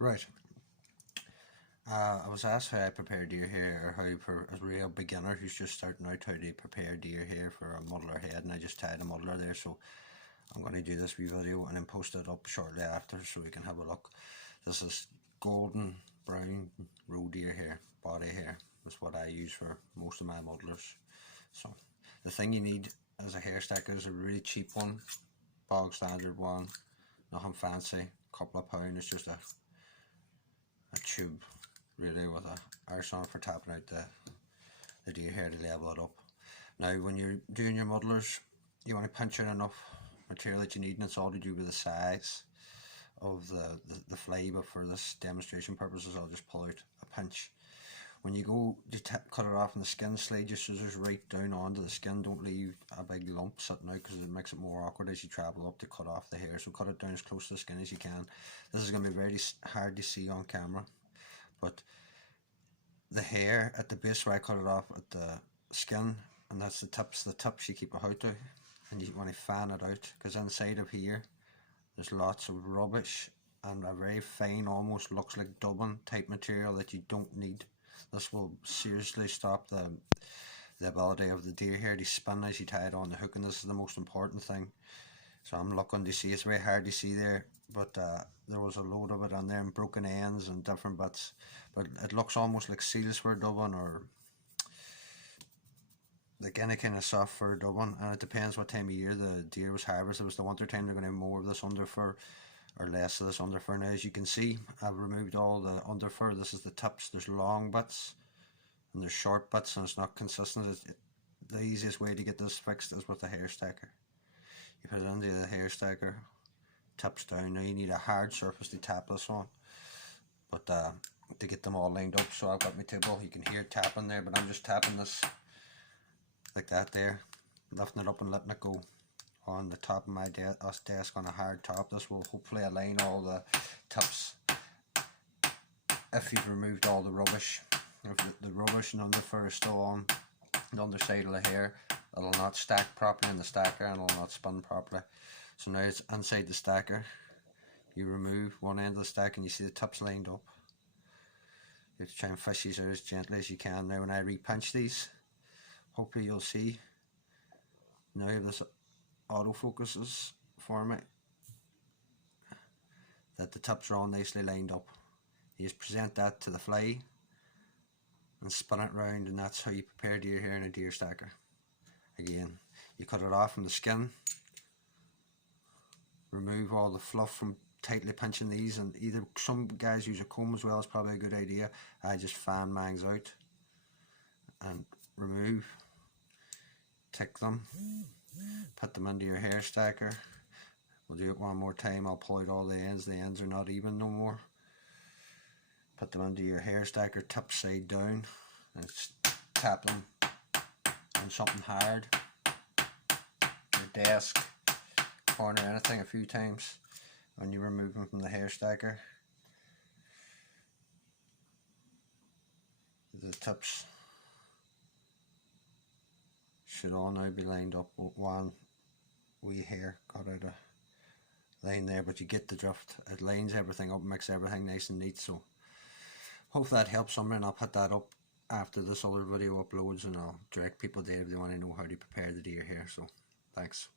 Right. I was asked how I prepare deer hair, or how for a real beginner who's just starting out, how to prepare deer hair for a muddler head, and I just tied a muddler there, so I'm going to do this wee video and then post it up shortly after so we can have a look. This is golden brown roe deer hair, body hair. That's what I use for most of my muddlers. So the thing you need as a hair stacker is a really cheap one, bog standard one, nothing fancy, couple of pound. It's just a tube really with a arse on it for tapping out the deer hair to level it up. Now when you're doing your muddlers, you want to pinch out enough material that you need, and it's all to do with the size of the flay, but for this demonstration purposes I'll just pull out a pinch. When you go to cut it off in the skin, slide your scissors right down onto the skin. Don't leave a big lump sitting out because it makes it more awkward as you travel up to cut off the hair. So cut it down as close to the skin as you can. This is going to be very hard to see on camera, but the hair at the base where I cut it off at the skin, and that's the tips you keep it out to, and you want to fan it out, because inside of here there's lots of rubbish and a very fine, almost looks like dubbing type material that you don't need. This will seriously stop the ability of the deer hair to spin as you tie it on the hook, and this is the most important thing. So I'm looking to see, it's very hard to see there, but there was a load of it on there and broken ends and different bits, but it looks almost like seals for dubbing, or like any kind of soft fur dubbing, and it depends what time of year the deer was harvested. If it was the winter time, they're going to have more of this underfur or less of this underfur. Now as you can see, I've removed all the underfur. This is the tips. There's long bits and there's short bits, and it's not consistent. The easiest way to get this fixed is with the hair stacker. You put it into the hair stacker, tips down. Now you need a hard surface to tap this on, but to get them all lined up. So I've got my table, you can hear it tapping there, but I'm just tapping this like that there, lifting it up and letting it go on the top of my desk on a hard top. This will hopefully align all the tips if you've removed all the rubbish. If the rubbish and underfur is still on the underside of the hair, it'll not stack properly in the stacker and it'll not spin properly. So now it's inside the stacker. You remove one end of the stack and you see the tips lined up. You have to try and fish these out as gently as you can. Now when I re-pinch these, hopefully you'll see, now if this autofocuses for me, that the tips are all nicely lined up. You just present that to the fly and spin it round, and that's how you prepare deer hair in a deer stacker. Again, you cut it off from the skin, remove all the fluff from tightly pinching these, and either some guys use a comb as well, it's probably a good idea. I just fan mine out and remove, tick them, put them into your hair stacker. We'll do it one more time. I'll pull out all the ends are not even no more. Put them into your hair stacker, tip side down, and tap them on something hard, your desk, corner, anything, a few times when you remove them from the hair stacker. The tips should all now be lined up with one wee hair cut out a line there, but you get the drift. It lines everything up, makes everything nice and neat. So hope that helps somewhere, and I'll put that up after this other video uploads, and I'll direct people there if they want to know how to prepare the deer hair. So thanks.